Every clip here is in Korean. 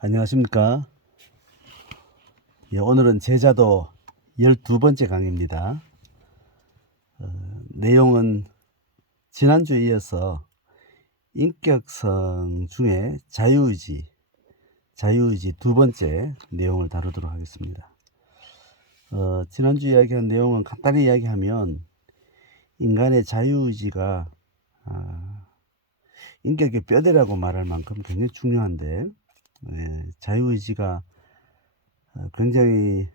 안녕하십니까. 예, 오늘은 제자도 12번째 강의입니다. 내용은 지난주에 이어서 인격성 중에 자유의지 두 번째 내용을 다루도록 하겠습니다. 지난주 이야기한 내용은 간단히 이야기하면 인간의 자유의지가 인격의 뼈대라고 말할 만큼 굉장히 중요한데, 자유의지가 굉장히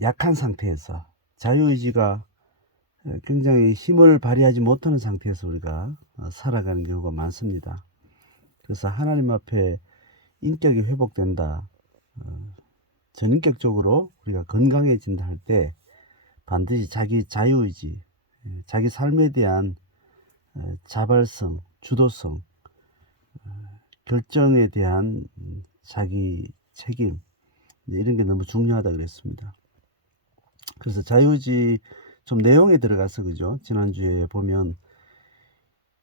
약한 상태에서, 자유의지가 굉장히 힘을 발휘하지 못하는 상태에서 우리가 살아가는 경우가 많습니다. 그래서 하나님 앞에 인격이 회복된다, 전인격적으로 우리가 건강해진다 할 때 반드시 자기 자유의지, 자기 삶에 대한 자발성, 주도성, 결정에 대한 자기 책임, 이런 게 너무 중요하다 그랬습니다. 그래서 자유의지 좀 내용에 들어가서, 그죠? 지난주에 보면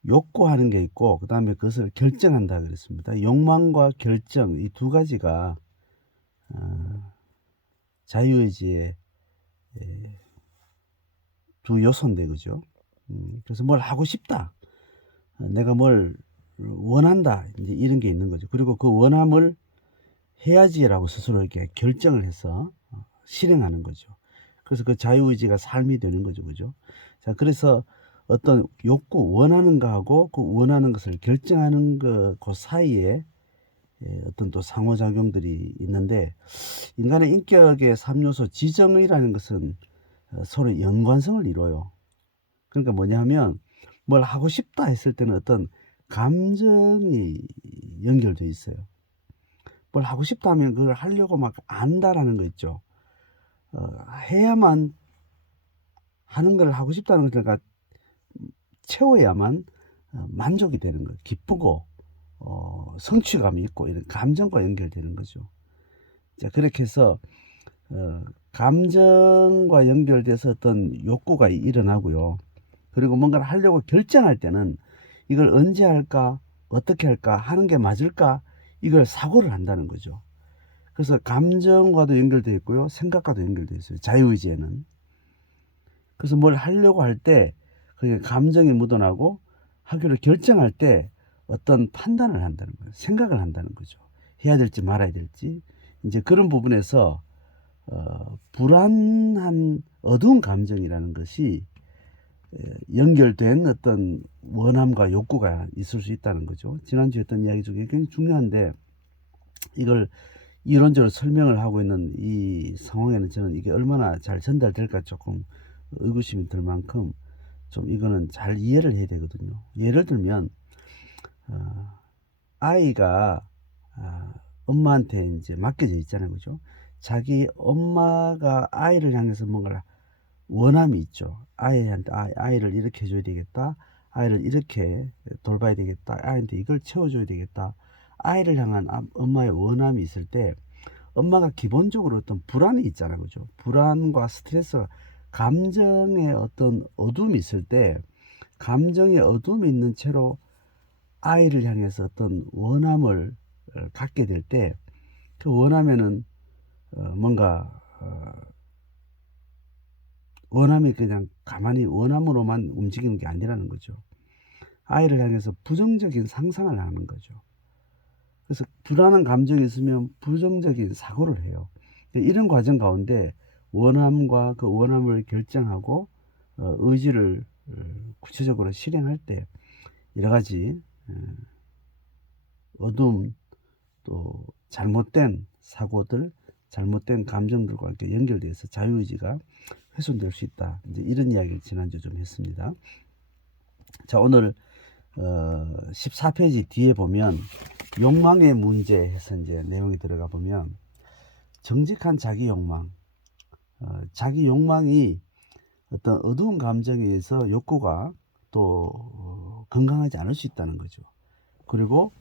욕구하는 게 있고, 그 다음에 그것을 결정한다 그랬습니다. 욕망과 결정, 이 두 가지가 자유의지의 두 요소인데, 그죠? 그래서 뭘 하고 싶다, 내가 뭘 원한다, 이제 이런 게 있는 거죠. 그리고 그 원함을 해야지라고 스스로 이렇게 결정을 해서 실행하는 거죠. 그래서 그 자유의지가 삶이 되는 거죠. 그죠? 자, 그래서 어떤 욕구, 원하는 거하고 그 원하는 것을 결정하는 그 사이에 어떤 또 상호작용들이 있는데, 인간의 인격의 3요소 지정의라는 것은 서로 연관성을 이뤄요. 그러니까 뭐냐면, 뭘 하고 싶다 했을 때는 어떤 감정이 연결되어 있어요. 뭘 하고 싶다 하면 그걸 하려고 막 안다라는 거 있죠. 해야만 하는 걸 하고 싶다는 걸 내가 채워야만 만족이 되는 거예요. 기쁘고 성취감이 있고 이런 감정과 연결되는 거죠. 자, 그렇게 해서 감정과 연결돼서 어떤 욕구가 일어나고요. 그리고 뭔가를 하려고 결정할 때는 이걸 언제 할까, 어떻게 할까, 하는 게 맞을까, 이걸 사고를 한다는 거죠. 그래서 감정과도 연결되어 있고요, 생각과도 연결되어 있어요, 자유의지에는. 그래서 뭘 하려고 할 때 그게 감정이 묻어나고, 하기로 결정할 때 어떤 판단을 한다는 거예요. 생각을 한다는 거죠. 해야 될지 말아야 될지. 이제 그런 부분에서 불안한 어두운 감정이라는 것이 연결된 어떤 원함과 욕구가 있을 수 있다는 거죠. 지난주에 했던 이야기 중에 굉장히 중요한데, 이걸 이론적으로 설명을 하고 있는 이 상황에는 저는 이게 얼마나 잘 전달될까 조금 의구심이 들 만큼 좀 이거는 잘 이해를 해야 되거든요. 예를 들면 아이가 엄마한테 이제 맡겨져 있잖아요, 그죠? 자기 엄마가 아이를 향해서 뭔가를 원함이 있죠. 아이한테 아이를 이렇게 해줘야 되겠다, 아이를 이렇게 돌봐야 되겠다, 아이한테 이걸 채워줘야 되겠다, 아이를 향한 엄마의 원함이 있을 때 엄마가 기본적으로 어떤 불안이 있잖아요, 그죠? 불안과 스트레스, 감정의 어떤 어둠이 있을 때, 감정의 어둠이 있는 채로 아이를 향해서 어떤 원함을 갖게 될 때, 그 원함에는 뭔가 원함이 그냥 가만히 원함으로만 움직이는 게 아니라는 거죠. 아이를 향해서 부정적인 상상을 하는 거죠. 그래서 불안한 감정이 있으면 부정적인 사고를 해요. 이런 과정 가운데 원함과 그 원함을 결정하고 의지를 구체적으로 실행할 때 여러 가지 어둠, 또 잘못된 사고들, 잘못된 감정들과 이렇게 연결돼서 자유의지가 훼손될 수 있다, 이제 이런 이야기를 지난주 좀 했습니다. 자, 오늘 14페이지 뒤에 보면 욕망의 문제 해서 이제 내용이 들어가 보면, 정직한 자기 욕망, 자기 욕망이 어떤 어두운 감정에 의해서 욕구가 또 건강하지 않을 수 있다는 거죠. 그리고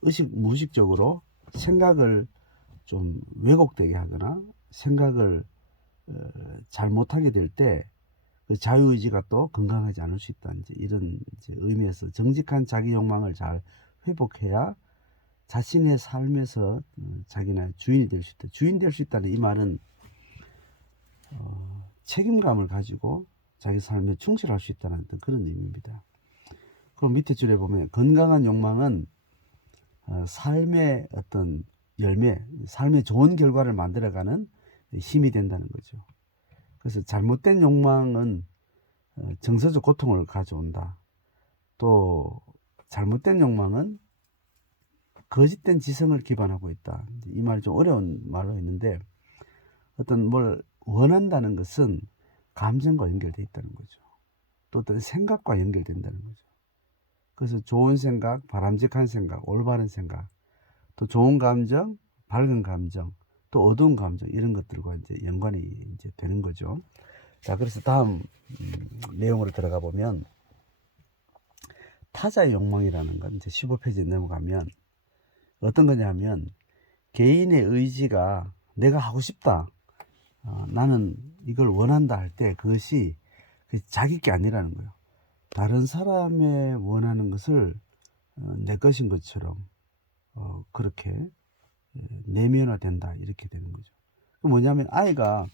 무의식적으로 생각을 좀 왜곡되게 하거나 생각을 잘 못하게 될 때 그 자유의지가 또 건강하지 않을 수 있다, 이제 이런 이제 의미에서 정직한 자기 욕망을 잘 회복해야 자신의 삶에서 자기나 주인이 될 수 있다. 주인 될 수 있다는 이 말은 책임감을 가지고 자기 삶에 충실할 수 있다는 어떤 그런 의미입니다. 그럼 밑에 줄에 보면 건강한 욕망은 삶의 어떤 열매, 삶의 좋은 결과를 만들어가는 힘이 된다는 거죠. 그래서 잘못된 욕망은 정서적 고통을 가져온다. 또 잘못된 욕망은 거짓된 지성을 기반하고 있다. 이 말이 좀 어려운 말로 있는데 어떤 뭘 원한다는 것은 감정과 연결되어 있다는 거죠. 또 어떤 생각과 연결된다는 거죠. 그래서 좋은 생각, 바람직한 생각, 올바른 생각, 또 좋은 감정, 밝은 감정, 또 어두운 감정 이런 것들과 이제 연관이 이제 되는 거죠. 자, 그래서 다음 내용으로 들어가 보면 타자의 욕망이라는 건 이제 15페이지에 넘어가면 어떤 거냐면 개인의 의지가 내가 하고 싶다. 나는 이걸 원한다 할 때 그것이 자기 게 아니라는 거예요. 다른 사람의 원하는 것을 내 것인 것처럼 그렇게 내면화된다 이렇게 되는 거죠. 그 뭐냐면 아이가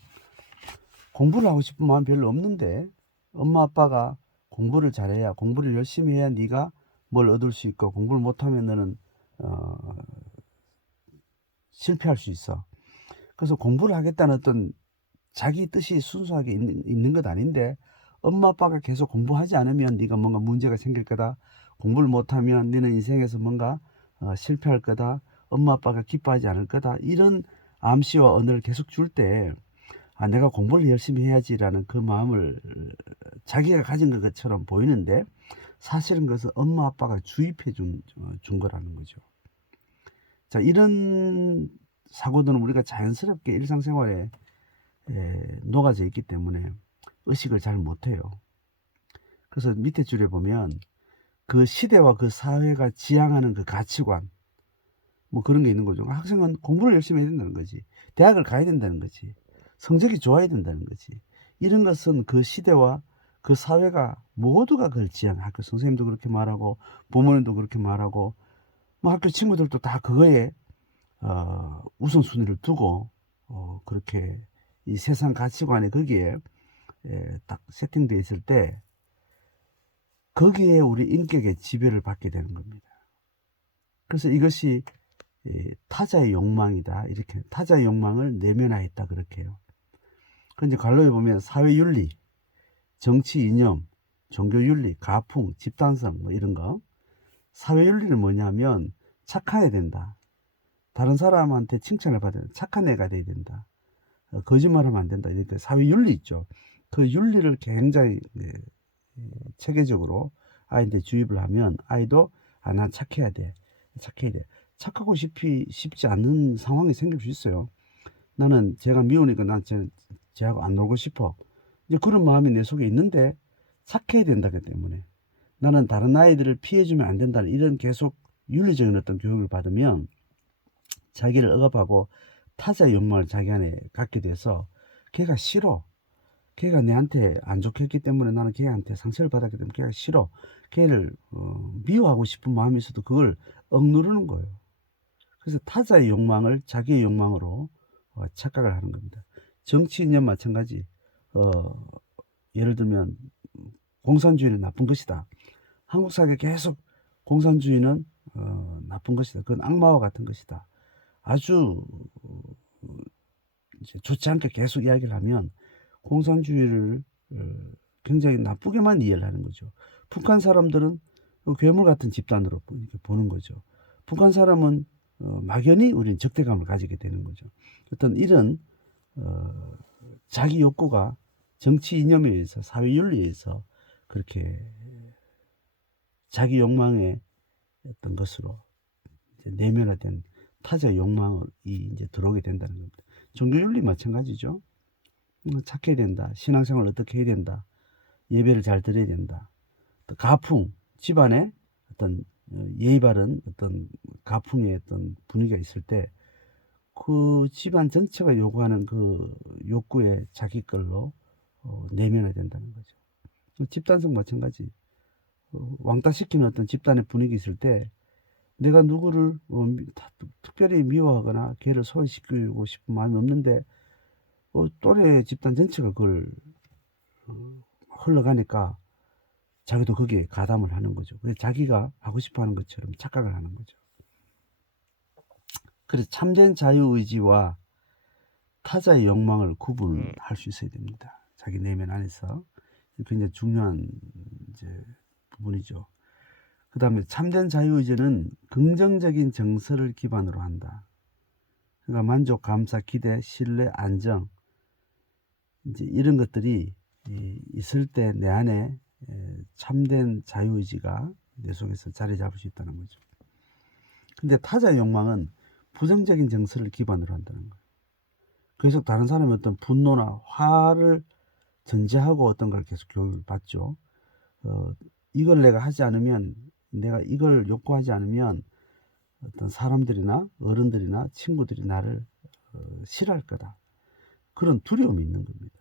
공부를 하고 싶은 마음 별로 없는데 엄마 아빠가 공부를 잘해야 공부를 열심히 해야 네가 뭘 얻을 수 있고 공부를 못하면 너는 실패할 수 있어. 그래서 공부를 하겠다는 어떤 자기 뜻이 순수하게 있는 것 아닌데 엄마 아빠가 계속 공부하지 않으면 네가 뭔가 문제가 생길 거다. 공부를 못하면 너는 인생에서 뭔가 실패할 거다. 엄마 아빠가 기뻐하지 않을 거다. 이런 암시와 언어를 계속 줄 때 내가 공부를 열심히 해야지라는 그 마음을 자기가 가진 것처럼 보이는데 사실은 그것은 엄마 아빠가 주입해 준 거라는 거죠. 자, 이런 사고들은 우리가 자연스럽게 일상생활에 녹아져 있기 때문에 의식을 잘 못해요. 그래서 밑에 줄에 보면 그 시대와 그 사회가 지향하는 그 가치관 뭐 그런 게 있는 거죠. 학생은 공부를 열심히 해야 된다는 거지. 대학을 가야 된다는 거지. 성적이 좋아야 된다는 거지. 이런 것은 그 시대와 그 사회가 모두가 그걸 지향. 학교 선생님도 그렇게 말하고 부모님도 그렇게 말하고 뭐 학교 친구들도 다 그거에 우선순위를 두고 그렇게 이 세상 가치관이 거기에 딱 세팅되어 있을 때 거기에 우리 인격의 지배를 받게 되는 겁니다. 그래서 이것이 타자의 욕망이다. 이렇게 타자의 욕망을 내면화했다 그렇게 해요. 그런데 관료에 보면 사회윤리, 정치 이념, 종교윤리, 가풍, 집단성 뭐 이런 거. 사회윤리는 뭐냐면 착해야 된다. 다른 사람한테 칭찬을 받아야 된다. 착한 애가 돼야 된다. 거짓말하면 안 된다. 이렇게 사회윤리 있죠. 그 윤리를 굉장히 체계적으로 아이한테 주입을 하면 아이도 난 착해야 돼. 착해야 돼. 착하고 싶지 않는 상황이 생길 수 있어요. 나는 제가 미우니까 난 쟤하고 안 놀고 싶어. 이제 그런 마음이 내 속에 있는데 착해야 된다기 때문에 나는 다른 아이들을 피해주면 안 된다는 이런 계속 윤리적인 어떤 교육을 받으면 자기를 억압하고 타자의 욕망을 자기 안에 갖게 돼서 걔가 싫어. 걔가 내한테 안 좋게 했기 때문에 나는 걔한테 상처를 받았기 때문에 걔가 싫어. 걔를 미워하고 싶은 마음이 있어도 그걸 억누르는 거예요. 그래서 타자의 욕망을 자기의 욕망으로 착각을 하는 겁니다. 정치 이념 마찬가지. 예를 들면 공산주의는 나쁜 것이다. 한국 사회에 계속 공산주의는 나쁜 것이다. 그건 악마와 같은 것이다. 아주 이제 좋지 않게 계속 이야기를 하면 공산주의를 굉장히 나쁘게만 이해를 하는 거죠. 북한 사람들은 괴물 같은 집단으로 보는 거죠. 북한 사람은 막연히 우리는 적대감을 가지게 되는 거죠. 어떤 이런 자기 욕구가 정치 이념에 의해서 사회 윤리에 의해서 그렇게 자기 욕망의 어떤 것으로 이제 내면화된 타자 욕망이 이제 들어오게 된다는 겁니다. 종교 윤리 마찬가지죠. 착해야 된다. 신앙생활을 어떻게 해야 된다. 예배를 잘 드려야 된다. 또 가풍, 집안에 어떤 예의 바른 어떤 가풍의 어떤 분위기가 있을 때 그 집안 전체가 요구하는 그 욕구에 자기 걸로 내면화야 된다는 거죠. 집단성 마찬가지. 왕따 시키는 어떤 집단의 분위기 있을 때 내가 누구를 특별히 미워하거나 걔를 소외시키고 싶은 마음이 없는데 또래 집단 전체가 그걸 흘러가니까 자기도 거기에 가담을 하는 거죠. 그래서 자기가 하고 싶어 하는 것처럼 착각을 하는 거죠. 그래서 참된 자유의지와 타자의 욕망을 구분할 수 있어야 됩니다. 자기 내면 안에서. 굉장히 중요한 이제 부분이죠. 그 다음에 참된 자유의지는 긍정적인 정서를 기반으로 한다. 그러니까 만족, 감사, 기대, 신뢰, 안정, 이제 이런 것들이 있을 때 내 안에 참된 자유의지가 내 속에서 자리 잡을 수 있다는 거죠. 근데 타자의 욕망은 부정적인 정서를 기반으로 한다는 거예요. 계속 다른 사람의 어떤 분노나 화를 전제하고 어떤 걸 계속 교육을 받죠. 이걸 내가 하지 않으면, 내가 이걸 욕구하지 않으면 어떤 사람들이나 어른들이나 친구들이 나를 싫어할 거다. 그런 두려움이 있는 겁니다.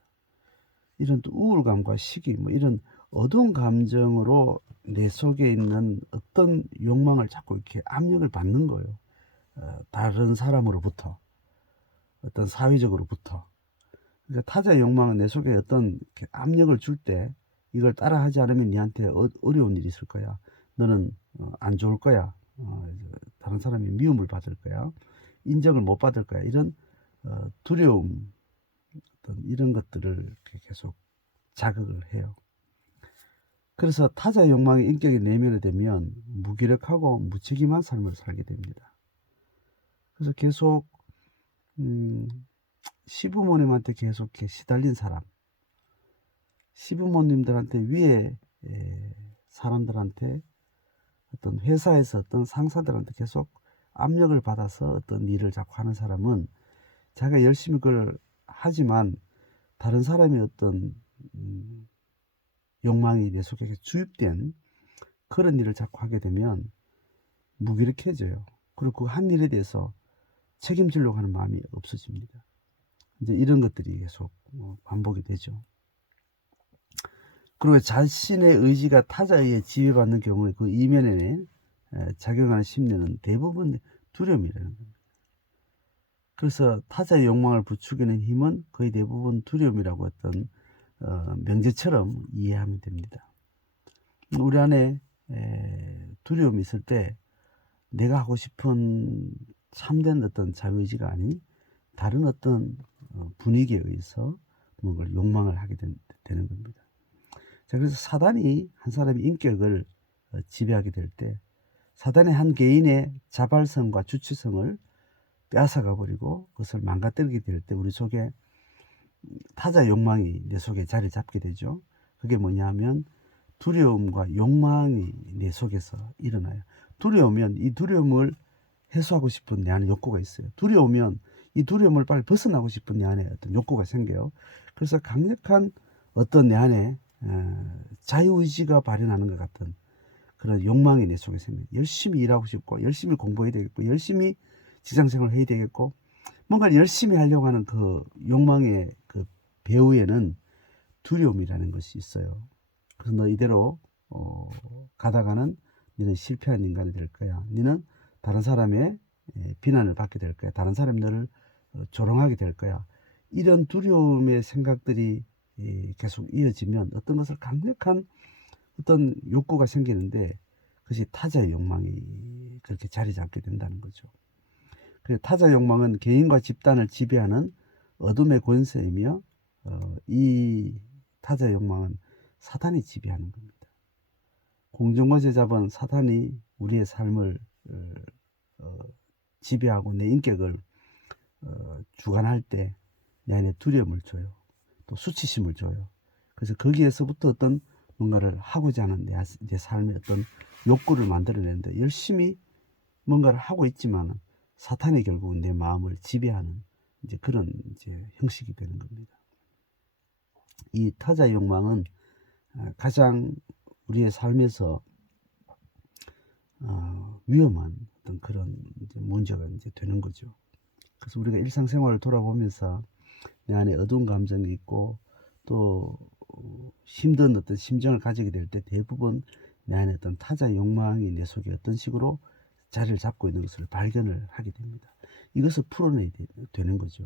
이런 또 우울감과 시기, 뭐 이런 어두운 감정으로 내 속에 있는 어떤 욕망을 자꾸 이렇게 압력을 받는 거예요. 다른 사람으로부터, 어떤 사회적으로부터. 그러니까 타자의 욕망은 내 속에 어떤 압력을 줄 때 이걸 따라 하지 않으면 니한테 어려운 일이 있을 거야. 너는 안 좋을 거야. 다른 사람이 미움을 받을 거야. 인정을 못 받을 거야. 이런 두려움, 어떤 이런 것들을 계속 자극을 해요. 그래서 타자의 욕망이 인격의 내면에 되면 무기력하고 무책임한 삶을 살게 됩니다. 그래서 계속 시부모님한테 계속 이렇게 시달린 사람, 시부모님들한테 위에 사람들한테 어떤 회사에서 어떤 상사들한테 계속 압력을 받아서 어떤 일을 자꾸 하는 사람은 자기가 열심히 그걸 하지만 다른 사람의 어떤 욕망이 내 속에 주입된 그런 일을 자꾸 하게 되면 무기력해져요. 그리고 그 한 일에 대해서 책임지려고 하는 마음이 없어집니다. 이제 이런 것들이 계속 반복이 되죠. 그리고 자신의 의지가 타자에 의해 지배받는 경우에 그 이면에 작용하는 심리는 대부분 두려움이라는 겁니다. 그래서 타자의 욕망을 부추기는 힘은 거의 대부분 두려움이라고 했던 명제처럼 이해하면 됩니다. 우리 안에 두려움이 있을 때 내가 하고 싶은 참된 어떤 자유의지가 아닌 다른 어떤 분위기에 의해서 뭔가를 욕망을 하게 되는 겁니다. 자, 그래서 사단이 한 사람의 인격을 지배하게 될 때 사단의 한 개인의 자발성과 주체성을 빼앗아가 버리고 그것을 망가뜨리게 될 때 우리 속에 타자 욕망이 내 속에 자리 잡게 되죠. 그게 뭐냐 하면 두려움과 욕망이 내 속에서 일어나요. 두려우면 이 두려움을 해소하고 싶은 내 안에 욕구가 있어요. 두려우면 이 두려움을 빨리 벗어나고 싶은 내 안에 어떤 욕구가 생겨요. 그래서 강력한 어떤 내 안에 자유의지가 발현하는 것 같은 그런 욕망이 내 속에 생겨요. 열심히 일하고 싶고 열심히 공부해야 되겠고 열심히 직장생활을 해야 되겠고 뭔가 열심히 하려고 하는 그 욕망의 그 배후에는 두려움이라는 것이 있어요. 그래서 너 이대로 가다가는 너는 실패한 인간이 될 거야. 너는 다른 사람의 비난을 받게 될 거야. 다른 사람이 너를 조롱하게 될 거야. 이런 두려움의 생각들이 계속 이어지면 어떤 것을 강력한 어떤 욕구가 생기는데 그것이 타자의 욕망이 그렇게 자리 잡게 된다는 거죠. 그래서 타자 욕망은 개인과 집단을 지배하는 어둠의 권세이며 이 타자 욕망은 사탄이 지배하는 겁니다. 공중권세 잡은 사탄이 우리의 삶을 지배하고 내 인격을 주관할 때 내 안에 두려움을 줘요. 또 수치심을 줘요. 그래서 거기에서부터 어떤 뭔가를 하고자 하는 내 삶의 어떤 욕구를 만들어내는데 열심히 뭔가를 하고 있지만 사탄이 결국은 내 마음을 지배하는 이제 그런 이제 형식이 되는 겁니다. 이 타자 욕망은 가장 우리의 삶에서 위험한 어떤 그런 이제 문제가 이제 되는 거죠. 그래서 우리가 일상생활을 돌아보면서 내 안에 어두운 감정이 있고 또 힘든 어떤 심정을 가지게 될 때 대부분 내 안에 어떤 타자 욕망이 내 속에 어떤 식으로 자리를 잡고 있는 것을 발견을 하게 됩니다. 이것을 풀어내야 되는 거죠.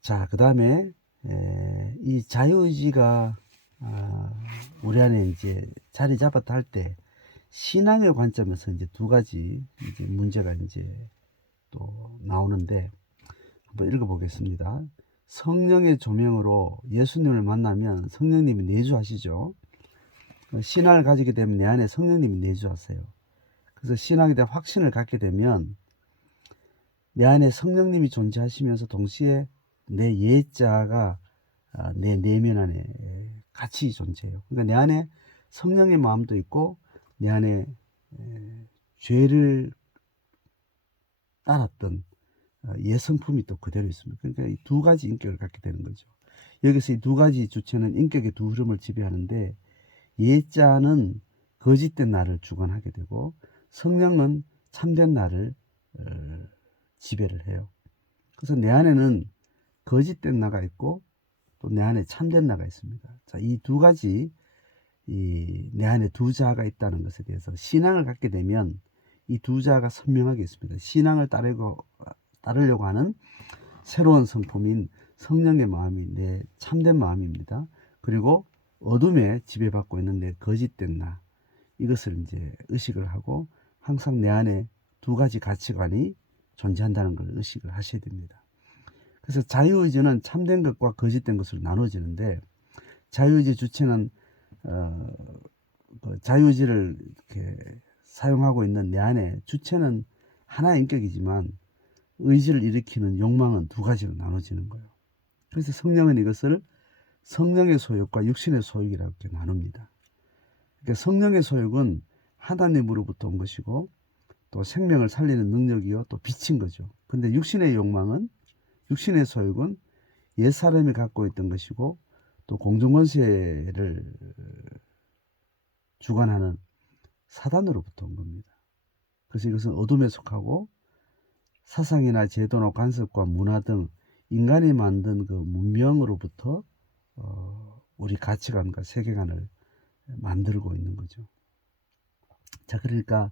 자, 그 다음에 이 자유의지가 우리 안에 이제 자리 잡았다 할 때 신앙의 관점에서 이제 두 가지 이제 문제가 이제 또 나오는데 한번 읽어보겠습니다. 성령의 조명으로 예수님을 만나면 성령님이 내주하시죠. 신앙을 가지게 되면 내 안에 성령님이 내주하세요. 그래서 신앙에 대한 확신을 갖게 되면 내 안에 성령님이 존재하시면서 동시에 내 예자가 내 내면 안에 같이 존재해요. 그러니까 내 안에 성령의 마음도 있고 내 안에 죄를 따랐던 예성품이 또 그대로 있습니다. 그러니까 이 두 가지 인격을 갖게 되는 거죠. 여기서 이 두 가지 주체는 인격의 두 흐름을 지배하는데 예자는 거짓된 나를 주관하게 되고 성령은 참된 나를 지배를 해요. 그래서 내 안에는 거짓된 나가 있고 또 내 안에 참된 나가 있습니다. 자, 이 두 가지 내 안에 두 자아가 있다는 것에 대해서 신앙을 갖게 되면 이 두 자아가 선명하게 있습니다. 신앙을 따르려고 하는 새로운 성품인 성령의 마음이 내 참된 마음입니다. 그리고 어둠에 지배받고 있는 내 거짓된 나, 이것을 이제 의식을 하고 항상 내 안에 두 가지 가치관이 존재한다는 걸 의식을 하셔야 됩니다. 그래서 자유의지는 참된 것과 거짓된 것으로 나눠지는데 자유의지 주체는 자유의지를 이렇게 사용하고 있는 내 안에 주체는 하나의 인격이지만 의지를 일으키는 욕망은 두 가지로 나눠지는 거예요. 그래서 성령은 이것을 성령의 소욕과 육신의 소욕이라고 이렇게 나눕니다. 그러니까 성령의 소욕은 하나님으로부터 온 것이고 또 생명을 살리는 능력이요 또 빛인 거죠. 근데 육신의 욕망은 육신의 소욕은 옛사람이 갖고 있던 것이고 또 공중권세를 주관하는 사단으로부터 온 겁니다. 그래서 이것은 어둠에 속하고 사상이나 제도나 관습과 문화 등 인간이 만든 그 문명으로부터 우리 가치관과 세계관을 만들고 있는 거죠. 자, 그러니까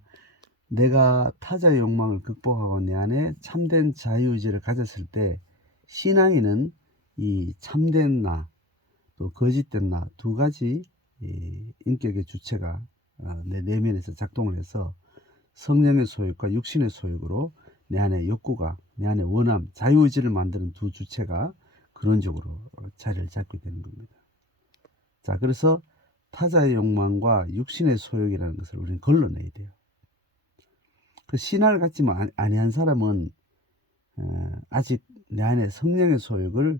내가 타자의 욕망을 극복하고 내 안에 참된 자유의지를 가졌을 때 신앙인은 이 참된 나, 또 거짓된 나 두 가지 인격의 주체가 내 내면에서 작동을 해서 성령의 소욕과 육신의 소욕으로 내 안에 욕구가, 내 안에 원함, 자유의지를 만드는 두 주체가 근원적으로 자리를 잡게 되는 겁니다. 자, 그래서 타자의 욕망과 육신의 소욕이라는 것을 우리는 걸러내야 돼요. 그 신앙을 갖지 아니한 사람은 아직 내 안에 성령의 소욕을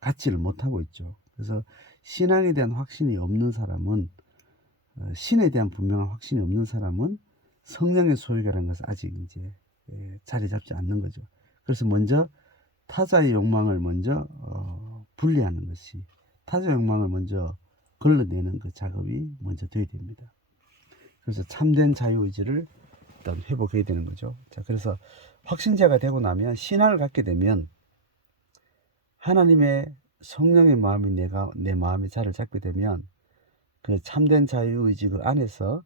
갖지를 못하고 있죠. 그래서 신앙에 대한 확신이 없는 사람은 신에 대한 분명한 확신이 없는 사람은 성령의 소욕이라는 것을 아직 이제 자리 잡지 않는 거죠. 그래서 먼저 타자의 욕망을 먼저 분리하는 것이 타자 욕망을 먼저 걸러내는 그 작업이 먼저 돼야 됩니다. 그래서 참된 자유의지를 일단 회복해야 되는 거죠. 자, 그래서 확신자가 되고 나면 신앙을 갖게 되면 하나님의 성령의 마음이 내 마음에 자리를 잡게 되면 그 참된 자유의지 그 안에서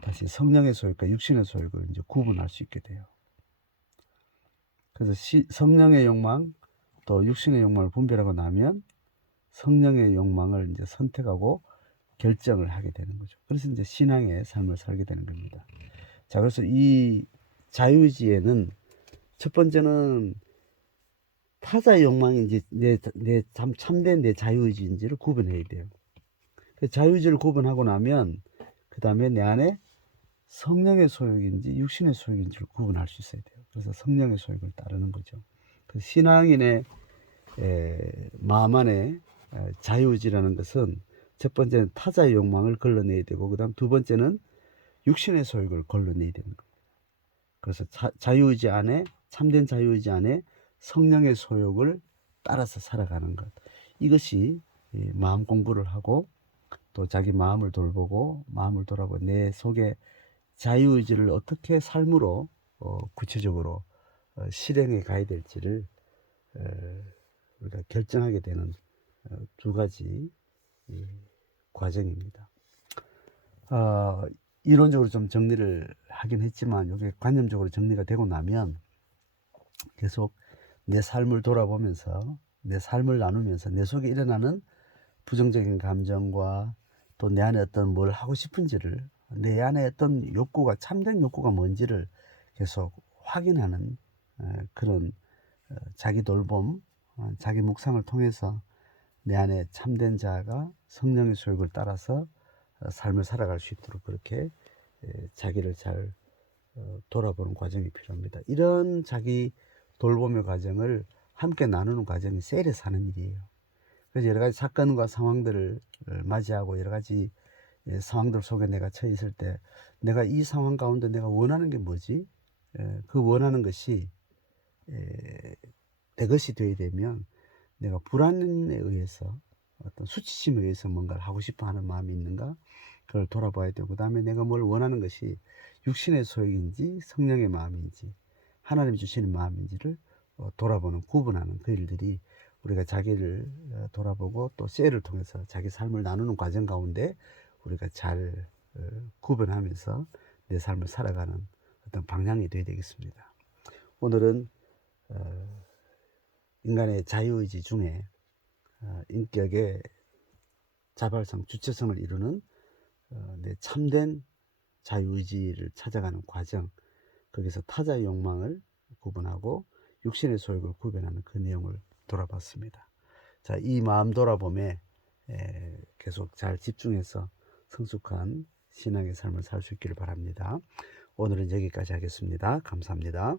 다시 성령의 소욕과 육신의 소욕을 이제 구분할 수 있게 돼요. 그래서 성령의 욕망 또 육신의 욕망을 분별하고 나면 성령의 욕망을 이제 선택하고 결정을 하게 되는 거죠. 그래서 이제 신앙의 삶을 살게 되는 겁니다. 자, 그래서 이 자유의지에는 첫 번째는 타자의 욕망인지 참된 내 자유의지인지를 구분해야 돼요. 그 자유의지를 구분하고 나면 그 다음에 내 안에 성령의 소욕인지 육신의 소욕인지를 구분할 수 있어야 돼요. 그래서 성령의 소욕을 따르는 거죠. 그 신앙인의 마음 안에 자유의지라는 것은 첫 번째는 타자의 욕망을 걸러내야 되고 그 다음 두 번째는 육신의 소욕을 걸러내야 되는 겁니다. 그래서 자유의지 안에 참된 자유의지 안에 성령의 소욕을 따라서 살아가는 것, 이것이 마음 공부를 하고 또 자기 마음을 돌보고 마음을 돌아보고 내 속에 자유의지를 어떻게 삶으로 구체적으로 실행해 가야 될지를 우리가 결정하게 되는 두 가지 과정입니다. 이론적으로 좀 정리를 하긴 했지만 이게 관념적으로 정리가 되고 나면 계속 내 삶을 돌아보면서 내 삶을 나누면서 내 속에 일어나는 부정적인 감정과 또 내 안에 어떤 뭘 하고 싶은지를 내 안에 어떤 욕구가 참된 욕구가 뭔지를 계속 확인하는 그런 자기 돌봄 자기 묵상을 통해서 내 안에 참된 자가 성령의 소욕을 따라서 삶을 살아갈 수 있도록 그렇게 자기를 잘 돌아보는 과정이 필요합니다. 이런 자기 돌봄의 과정을 함께 나누는 과정이 셀에 사는 일이에요. 그래서 여러 가지 사건과 상황들을 맞이하고 여러 가지 상황들 속에 내가 처해 있을 때 내가 이 상황 가운데 내가 원하는 게 뭐지? 그 원하는 것이 내 것이 되어야 되면 내가 불안에 의해서 어떤 수치심에 의해서 뭔가를 하고 싶어 하는 마음이 있는가? 그걸 돌아봐야 되고, 그 다음에 내가 뭘 원하는 것이 육신의 소욕인지 성령의 마음인지 하나님이 주시는 마음인지를 돌아보는 구분하는 그 일들이 우리가 자기를 돌아보고 또 셀을 통해서 자기 삶을 나누는 과정 가운데 우리가 잘 구분하면서 내 삶을 살아가는 어떤 방향이 되어야 되겠습니다. 오늘은 인간의 자유의지 중에 인격의 자발성, 주체성을 이루는 내 참된 자유의지를 찾아가는 과정, 거기서 타자의 욕망을 구분하고 육신의 소욕을 구별하는 그 내용을 돌아봤습니다. 자, 이 마음 돌아봄에 계속 잘 집중해서 성숙한 신앙의 삶을 살 수 있기를 바랍니다. 오늘은 여기까지 하겠습니다. 감사합니다.